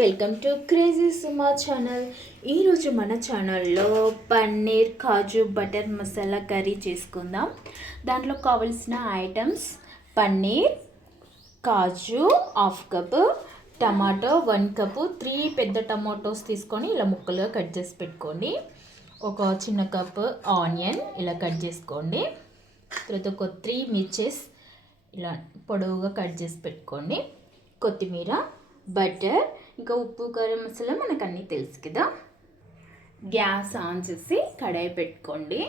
Welcome to crazy Suma channel. ఈరోజు మన ఛానల్లో పన్నీర్ కాజు బటర్ మసాలా కర్రీ చేసుకుందాం. దాంట్లో కావలసిన items paneer kaju half cup tomato one cup three పెద్ద టమాటోస్ తీసుకొని ఇలా ముక్కలుగా కట్ చేసి పెట్టుకోండి. ఒక చిన్న కప్ ఆనియన్ ఇలా కట్ చేసుకోండి. తర్వాత ఒక త్రీ మిర్చెస్ ఇలా పొడవుగా కట్ చేసి పెట్టుకోండి. కొత్తిమీర బటర్ ఇంకా ఉప్పు కారం మసాలా మనకు అన్నీ తెలుసు కదా. గ్యాస్ ఆన్ చేసి కడాయి పెట్టుకోండి.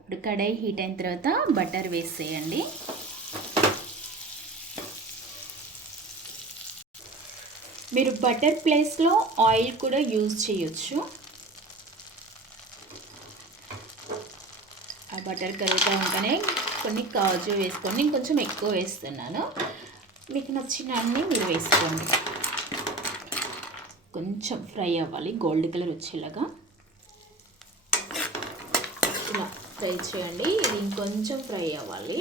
ఇప్పుడు కడాయి హీట్ అయిన తర్వాత బటర్ వేసేయండి. మీరు బటర్ ప్లేస్లో ఆయిల్ కూడా యూజ్ చేయొచ్చు. ఆ బటర్ కరుగుతూ ఉంటేనే కొన్ని కాజు వేసుకొని నేను కొంచెం ఎక్కువ వేస్తున్నాను. మీకు నచ్చిన అన్నీ మీరు వేసుకోండి. కొంచెం ఫ్రై అవ్వాలి. గోల్డ్ కలర్ వచ్చేలాగా. ఇలా ఫ్రై చేయండి. ఇది ఇంకొంచెం ఫ్రై అవ్వాలి.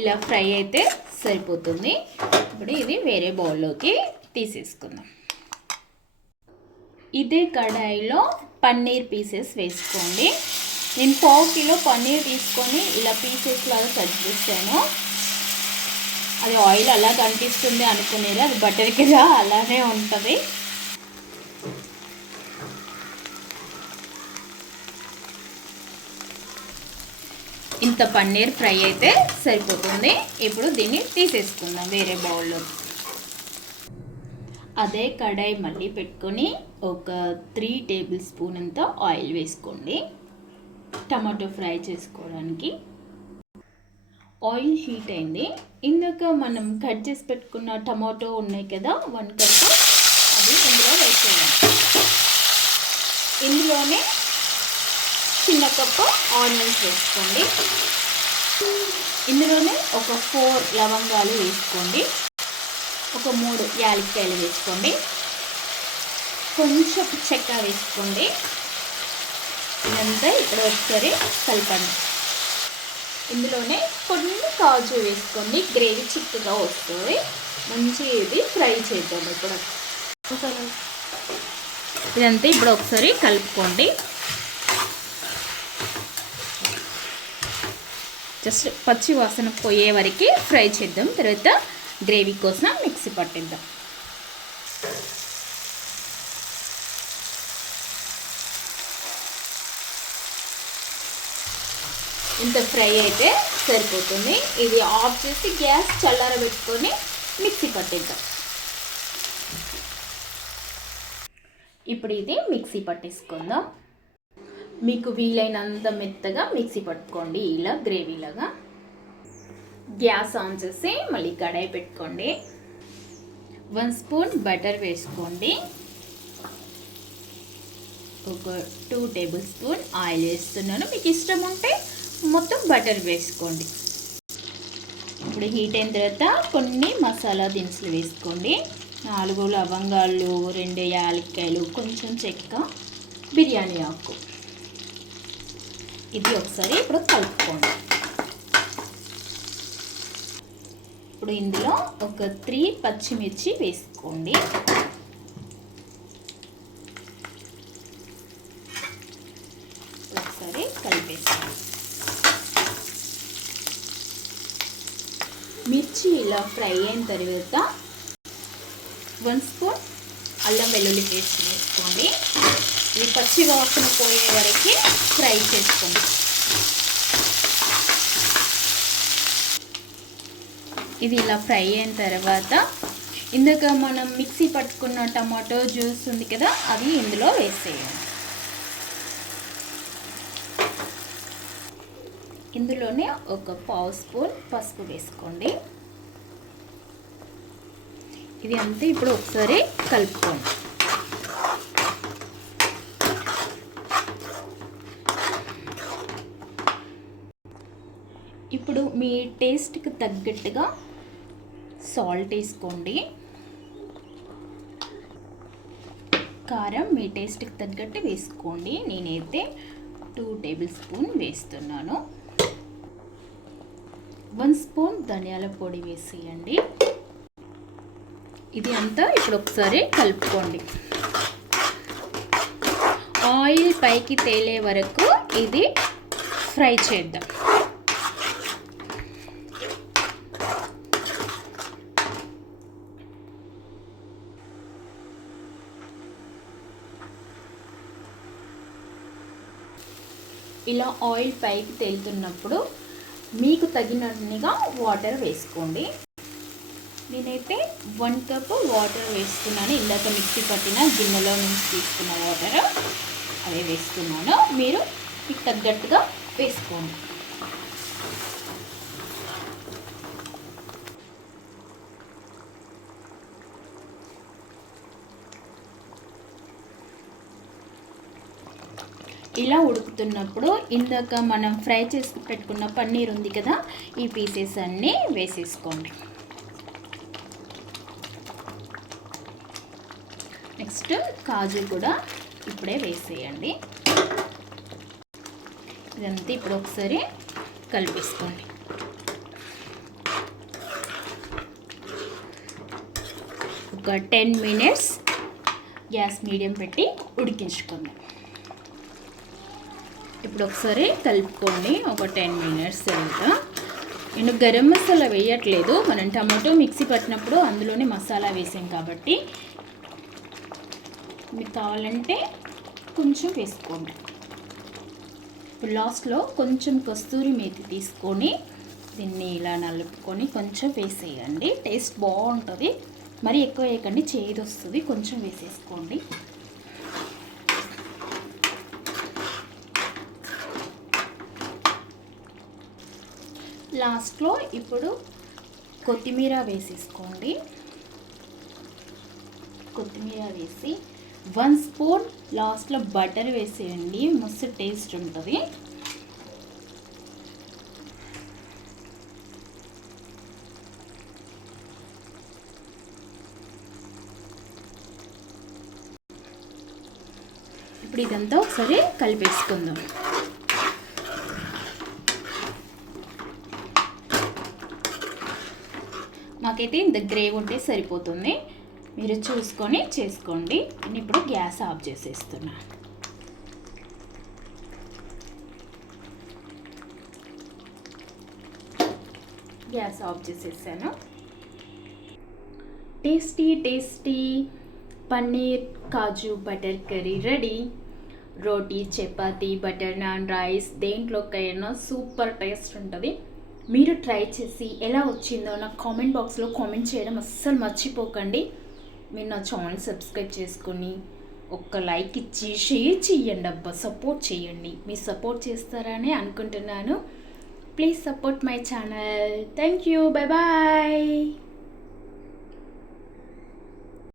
ఇలా ఫ్రై అయితే సరిపోతుంది. ఇప్పుడు ఇది వేరే బౌల్లోకి తీసేసుకుందాం. ఇదే కడాయిలో పన్నీర్ పీసెస్ వేసుకోండి. నేను పావు కిలో పన్నీర్ తీసుకొని ఇలా పీసెస్ లాగా కట్ చేశాను. అది ఆయిల్ అలా కనిపిస్తుంది అనుకునేది అది బటర్ కదా అలానే ఉంటుంది. ఇంత పన్నీర్ ఫ్రై అయితే సరిపోతుంది. ఇప్పుడు దీన్ని తీసేసుకుందాం వేరే బౌల్లో. అదే కడాయి మళ్ళీ పెట్టుకొని ఒక త్రీ టేబుల్ స్పూన్ అంత ఆయిల్ వేసుకోండి. టమాటో ఫ్రై చేసుకోవడానికి ఆయిల్ హీట్ అయింది. ఇందాక మనం కట్ చేసి పెట్టుకున్న టమాటో ఉన్నాయి కదా వన్ కప్ అది ఇందులో వేసేయాలి ఇందులోనే చిన్న కప్పు ఆనియన్స్ వేసుకోండి. ఇందులోనే ఒక ఫోర్ లవంగాలు వేసుకోండి. ఒక మూడు యాలక్కాయలు వేసుకోండి. కొంచెం చెక్క వేసుకోండి. ఇదంతా ఇక్కడ ఒకసారి కలపండి. ఇందులోనే కొన్ని కాజు వేసుకోండి గ్రేవీ చిక్కగా వస్తుంది. మంచి ఇది ఫ్రై చేద్దాం ఇప్పుడు. ఇదంతా ఇప్పుడు ఒకసారి కలుపుకోండి. జస్ట్ పచ్చి వాసన పోయే వరకు ఫ్రై చేద్దాం. తర్వాత గ్రేవీ కోసం మిక్సీ పట్టిద్దాం. ఇంత ఫ్రై అయితే సరిపోతుంది. ఇది ఆఫ్ చేసి గ్యాస్ చల్లారబెట్టుకొని మిక్సీ పట్టిద్దాం. ఇప్పుడు ఇది మిక్సీ పట్టేసుకుందాం. మీకు వీలైనంత మెత్తగా మిక్సీ పట్టుకోండి. ఇలా గ్రేవీలాగా గ్యాస్ ఆన్ చేసి మళ్ళీ కడాయి పెట్టుకోండి. వన్ స్పూన్ బటర్ వేసుకోండి. ఒక టూ టేబుల్ స్పూన్ ఆయిల్ వేస్తున్నాను. మీకు ఇష్టం ఉంటే మొత్తం బటర్ వేసుకోండి. ఇప్పుడు హీట్ అయిన తర్వాత కొన్ని మసాలా దినుసులు వేసుకోండి. నాలుగు లవంగాలు రెండు యాలక్కాయలు కొంచెం చెక్క బిర్యానీ ఆకు. ఇది ఒకసారి ఇప్పుడు కలుపుకోండి. ఇప్పుడు ఇందులో ఒక త్రీ పచ్చిమిర్చి వేసుకోండి. ఒకసారి కలిపేసుకోండి. మిర్చి ఇలా ఫ్రై అయిన తర్వాత వన్ స్పూన్ అల్లం వెల్లుల్లి పేస్ట్ వేసుకోండి. ఇది పచ్చి వాసన పోయే వరకు ఫ్రై చేసుకోండి. ఇది ఇలా ఫ్రై అయిన తర్వాత ఇందాక మనం మిక్సీ పట్టుకున్న టమాటో జ్యూస్ ఉంది కదా అది ఇందులో వేసేయండి. ఇందులోనే ఒక పావు స్పూన్ పసుపు వేసుకోండి. ఇది అంతా ఇప్పుడు ఒకసారి కలుపుకోండి. ఇప్పుడు మీ టేస్ట్కి తగ్గట్టుగా సాల్ట్ వేసుకోండి. కారం మీ టేస్ట్కి తగ్గట్టు వేసుకోండి. నేనైతే టూ టేబుల్ స్పూన్ వేస్తున్నాను. వన్ స్పూన్ ధనియాల పొడి వేసేయండి. ఇది అంతా ఇప్పుడు ఒకసారి కలుపుకోండి. ఆయిల్ పైకి తేలే వరకు ఇది ఫ్రై చేద్దాం. ఇలా ఆయిల్ పైకి తేలుతున్నప్పుడు మీకు తగినట్టుగా వాటర్ వేసుకోండి. నేనైతే వన్ కప్ వాటర్ వేస్తున్నాను. ఇందాక మిక్సీ పట్టిన గిన్నెలో నుంచి తీసుకున్న వాటర్ అదే వేస్తున్నాను. మీరు మీకు తగ్గట్టుగా వేసుకోండి. ఇలా ఉడుకుతున్నప్పుడు ఇందాక మనం ఫ్రై చేసి పెట్టుకున్న పన్నీర్ ఉంది కదా ఈ పీసెస్ అన్నీ వేసేసుకోండి. నెక్స్ట్ కాజు కూడా ఇప్పుడే వేసేయండి. ఇదంతా ఇప్పుడు ఒకసారి కలిపేసుకోండి. ఒక టెన్ మినిట్స్ గ్యాస్ మీడియం పెట్టి ఉడికించుకుందాం ఇప్పుడు ఒకసారి కలుపుకోండి. ఒక టెన్ మినిట్స్ తర్వాత. నేను గరం మసాలా వేయట్లేదు. మనం టమాటో మిక్సీ పట్టినప్పుడు అందులోనే మసాలా వేసాం కాబట్టి మీకు కావాలంటే కొంచెం వేసుకోండి. ఇప్పుడు లాస్ట్లో కొంచెం కస్తూరి మేతి తీసుకొని దీన్ని ఇలా నలుపుకొని కొంచెం వేసేయండి. టేస్ట్ బాగుంటుంది. మరి ఎక్కువ వేయకండి. చేదు వస్తుంది. కొంచెం వేసేసుకోండి. లాస్ట్లో ఇప్పుడు కొత్తిమీర వేసేసుకోండి. కొత్తిమీర వేసి వన్ స్పూన్ లాస్ట్లో బటర్ వేసేయండి. మస్తు టేస్ట్ ఉంటుంది. ఇప్పుడు ఇదంతా ఒకసారి కలిపేసుకుందాం. మాకైతే ఇంత గ్రేవ్ ఉంటే సరిపోతుంది. మీరు చూసుకొని చేసుకోండి. నేను ఇప్పుడు గ్యాస్ ఆఫ్ చేసేస్తున్నా. గ్యాస్ ఆఫ్ చేసేసాను. Tasty tasty paneer kaju butter curry ready. రోటీ చపాతి బటర్ నాన్ రైస్ దేంట్లోకైనా సూపర్ టేస్ట్ ఉంటుంది. మీరు ట్రై చేసి ఎలా వచ్చిందో నాకు కామెంట్ బాక్స్లో కామెంట్ చేయడం అస్సలు మర్చిపోకండి. మీరు నా ఛానల్ సబ్స్క్రైబ్ చేసుకొని ఒక్క లైక్ ఇచ్చి షేర్ చేయండి అబ్బా. సపోర్ట్ చేయండి. మీరు సపోర్ట్ చేస్తారని అనుకుంటున్నాను. Please support my channel thank you bye bye